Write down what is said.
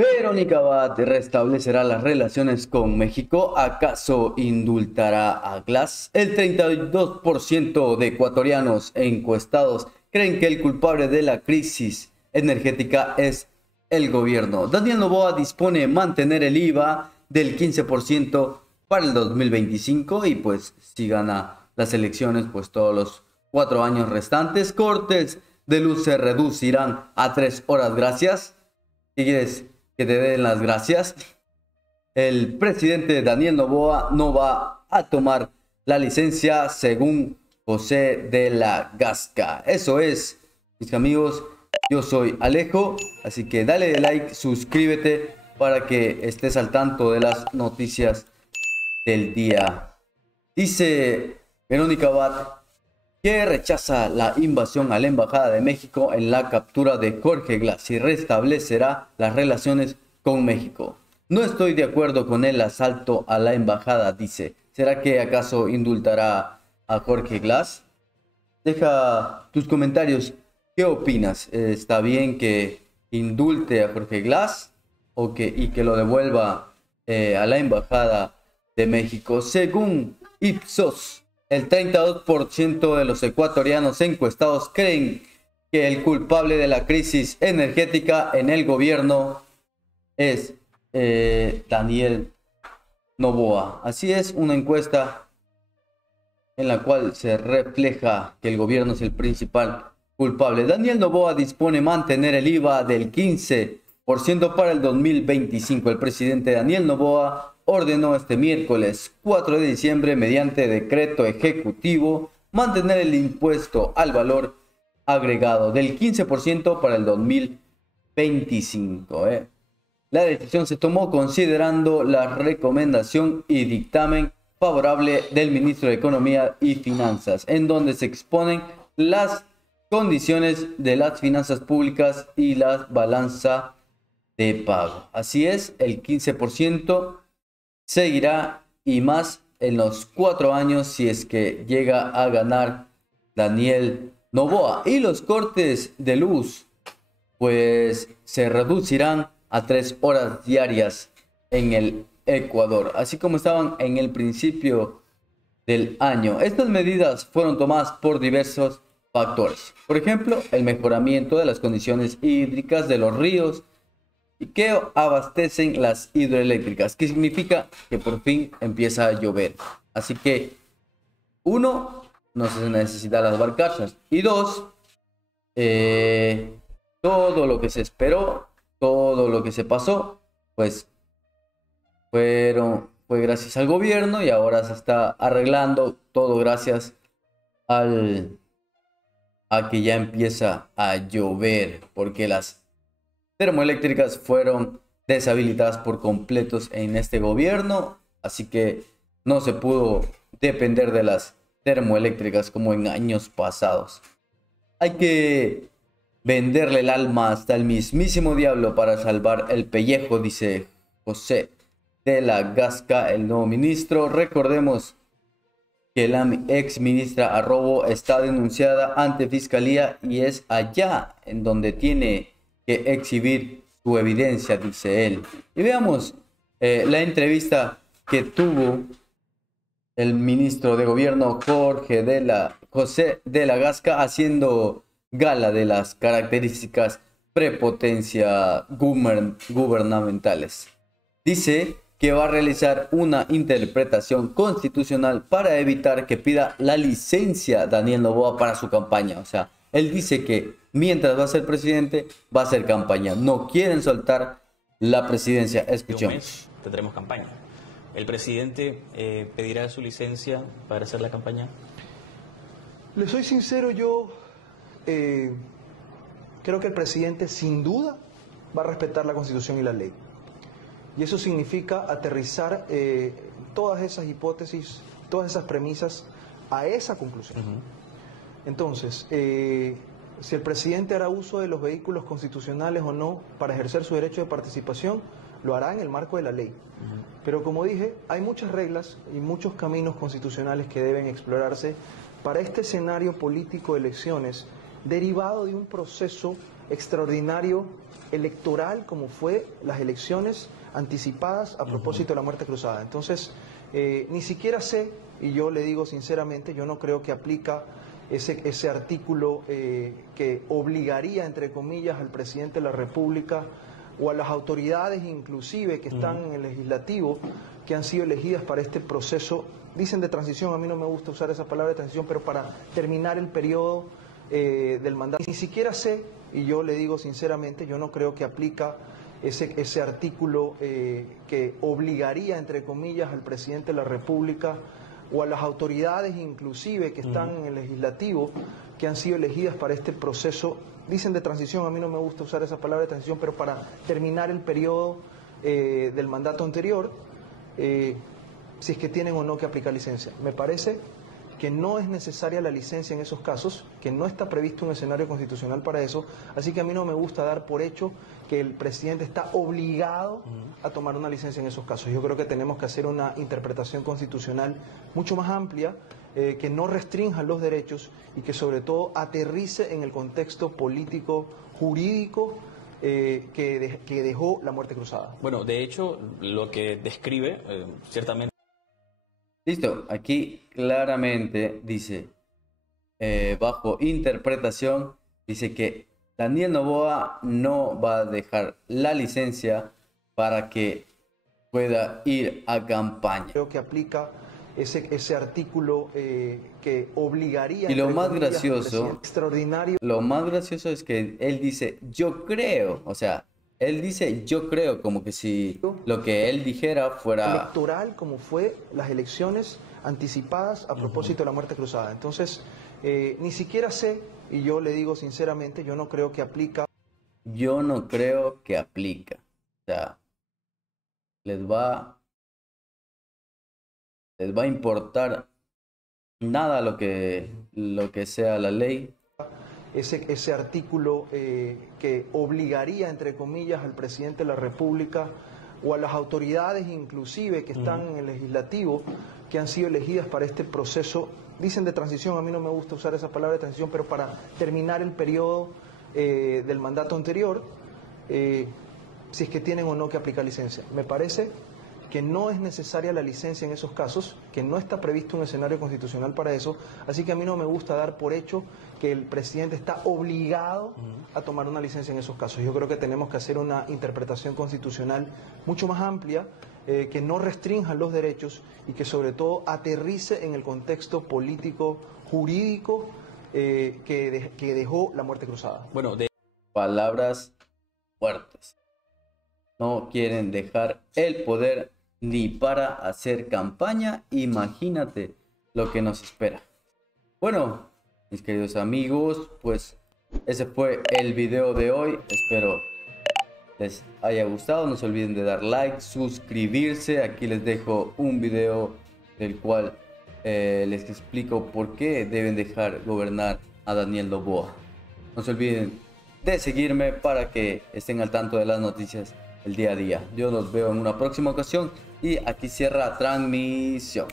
Verónica Abad restablecerá las relaciones con México. ¿Acaso indultará a Glass? El 32% de ecuatorianos encuestados creen que el culpable de la crisis energética es el gobierno. Daniel Noboa dispone mantener el IVA del 15% para el 2025 y pues si gana las elecciones pues todos los 4 años restantes. Cortes de luz se reducirán a 3 horas. Gracias. ¿Qué quieres? Que te den las gracias. El presidente Daniel Noboa no va a tomar la licencia según José de la Gasca. Eso es, mis amigos. Yo soy Alejo, así que dale like, suscríbete para que estés al tanto de las noticias del día. Dice Verónica Abad que rechaza la invasión a la Embajada de México en la captura de Jorge Glass y restablecerá las relaciones con México. No estoy de acuerdo con el asalto a la embajada, dice. ¿Será que acaso indultará a Jorge Glass? Deja tus comentarios. ¿Qué opinas? ¿Está bien que indulte a Jorge Glass y que lo devuelva a la Embajada de México? Según Ipsos, el 32% de los ecuatorianos encuestados creen que el culpable de la crisis energética en el gobierno es Daniel Noboa. Así es, una encuesta en la cual se refleja que el gobierno es el principal culpable. Daniel Noboa dispone mantener el IVA del 15% para el 2025. El presidente Daniel Noboa ordenó este miércoles 4 de diciembre mediante decreto ejecutivo mantener el impuesto al valor agregado del 15% para el 2025. La decisión se tomó considerando la recomendación y dictamen favorable del ministro de Economía y Finanzas, en donde se exponen las condiciones de las finanzas públicas y la balanza de pago. Así es, el 15% seguirá y más en los 4 años si es que llega a ganar Daniel Noboa. Y los cortes de luz pues se reducirán a 3 horas diarias en el Ecuador, así como estaban en el principio del año. Estas medidas fueron tomadas por diversos factores. Por ejemplo, el mejoramiento de las condiciones hídricas de los ríos y que abastecen las hidroeléctricas, que significa que por fin empieza a llover. Así que, uno, no se necesitan las barcazas. Y dos, todo lo que se esperó, todo lo que se pasó, pues fue gracias al gobierno y ahora se está arreglando todo gracias a que ya empieza a llover, porque las termoeléctricas fueron deshabilitadas por completos en este gobierno, así que no se pudo depender de las termoeléctricas como en años pasados. Hay que venderle el alma hasta el mismísimo diablo para salvar el pellejo, dice José de la Gasca, el nuevo ministro. Recordemos que la ex ministra Arrobo está denunciada ante fiscalía y es allá en donde tiene que exhibir su evidencia, dice él. Y veamos la entrevista que tuvo el ministro de gobierno José de la Gasca haciendo gala de las características prepotencia gubernamentales. Dice que va a realizar una interpretación constitucional para evitar que pida la licencia Daniel Noboa para su campaña. O sea, él dice que mientras va a ser presidente, va a hacer campaña. No quieren soltar la presidencia. Escuchemos. Tendremos campaña. ¿El presidente pedirá su licencia para hacer la campaña? Le soy sincero, yo creo que el presidente sin duda va a respetar la Constitución y la ley. Y eso significa aterrizar todas esas hipótesis, todas esas premisas a esa conclusión. Entonces, si el presidente hará uso de los vehículos constitucionales o no para ejercer su derecho de participación, lo hará en el marco de la ley. Pero como dije, hay muchas reglas y muchos caminos constitucionales que deben explorarse para este escenario político de elecciones derivado de un proceso extraordinario electoral como fue las elecciones anticipadas a propósito de la muerte cruzada. Entonces, ni siquiera sé, y yo le digo sinceramente, yo no creo que aplica ese artículo que obligaría, entre comillas, al presidente de la República o a las autoridades inclusive que están en el legislativo, que han sido elegidas para este proceso, dicen de transición, a mí no me gusta usar esa palabra de transición, pero para terminar el periodo del mandato. Ni siquiera sé, y yo le digo sinceramente, yo no creo que aplica ese artículo que obligaría, entre comillas, al presidente de la República o a las autoridades inclusive que están en el legislativo, que han sido elegidas para este proceso, dicen de transición, a mí no me gusta usar esa palabra de transición, pero para terminar el periodo del mandato anterior, si es que tienen o no que aplicar licencia. Me parece que no es necesaria la licencia en esos casos, que no está previsto un escenario constitucional para eso, así que a mí no me gusta dar por hecho que el presidente está obligado a tomar una licencia en esos casos. Yo creo que tenemos que hacer una interpretación constitucional mucho más amplia, que no restrinja los derechos y que sobre todo aterrice en el contexto político, jurídico que dejó la muerte cruzada. Bueno, de hecho, lo que describe, ciertamente... Listo, aquí claramente dice, bajo interpretación, dice que Daniel Noboa no va a dejar la licencia para que pueda ir a campaña. Creo que aplica ese artículo que obligaría... Y lo más gracioso, extraordinario. Lo más gracioso es que él dice, yo creo, o sea, él dice, yo creo, como que si lo que él dijera fuera... electoral como fue las elecciones anticipadas a propósito de la muerte cruzada. Entonces, ni siquiera sé, y yo le digo sinceramente, yo no creo que aplica. Yo no creo que aplica. O sea, les va a importar nada lo que sea la ley. Ese artículo que obligaría, entre comillas, al presidente de la República o a las autoridades inclusive que están en el legislativo, que han sido elegidas para este proceso, dicen de transición, a mí no me gusta usar esa palabra de transición, pero para terminar el periodo del mandato anterior, si es que tienen o no que aplicar licencia. Me parece que no es necesaria la licencia en esos casos, que no está previsto un escenario constitucional para eso, así que a mí no me gusta dar por hecho que el presidente está obligado a tomar una licencia en esos casos. Yo creo que tenemos que hacer una interpretación constitucional mucho más amplia, que no restrinja los derechos y que sobre todo aterrice en el contexto político, jurídico que dejó la muerte cruzada. Bueno, palabras fuertes. No quieren dejar el poder ni para hacer campaña. Imagínate lo que nos espera. Bueno, mis queridos amigos, pues ese fue el video de hoy. Espero les haya gustado. No se olviden de dar like, suscribirse. Aquí les dejo un video del cual les explico por qué deben dejar gobernar a Daniel Noboa. No se olviden de seguirme para que estén al tanto de las noticias el día a día. Yo los veo en una próxima ocasión y aquí cierra la transmisión.